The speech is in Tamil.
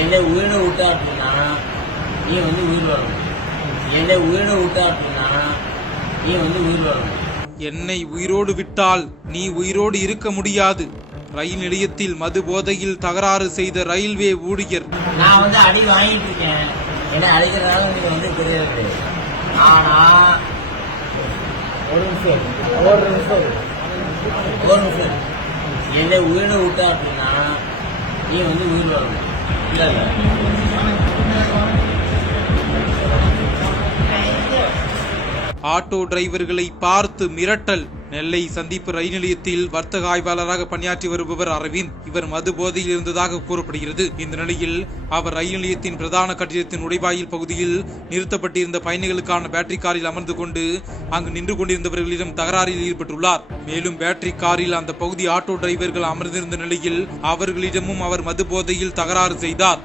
என்னை உயிரை விட்டா அப்படின்னா நீ வந்து உயிர் வரணும். என்னை உயிரை விட்டா அப்படின்னா நீ வந்து உயிர் வரணும். என்னை உயிரோடு விட்டால் நீ உயிரோடு இருக்க முடியாது. ரயில் நிலையத்தில் மது போதையில் தகராறு செய்த ரயில்வே ஊழியர். நான் வந்து அடி வாங்கிட்டு இருக்கேன், என்னை அடிக்கிறதால நீங்க வந்து தெரியாது. ஆனா ஒரு நிமிஷம் என்னை உயிரை விட்டா அப்படின்னா நீ வந்து உயிர் வரணும். இல்ல ஆட்டோ டிரைவர்களை பார்த்து மிரட்டல். நெல்லை சந்திப்பு ரயில் நிலையத்தில் வர்த்தக ஆய்வாளராக பணியாற்றி வருபவர் அரவிந்த். இவர் மது போதையில் இருந்ததாக கூறப்படுகிறது. இந்த நிலையில் அவர் ரயில் நிலையத்தின் பிரதான கட்டிடத்தின் நுழைவாயில் பகுதியில் நிறுத்தப்பட்டிருந்த பயணிகளுக்கான பேட்டரி காரில் அமர்ந்து கொண்டு அங்கு நின்று கொண்டிருந்தவர்களிடம் தகராறில் ஈடுபட்டுள்ளார். மேலும் பேட்டரி காரில் அந்த பகுதி ஆட்டோ டிரைவர்கள் அமர்ந்திருந்த நிலையில் அவர்களிடமும் அவர் மது போதையில் தகராறு செய்தார்.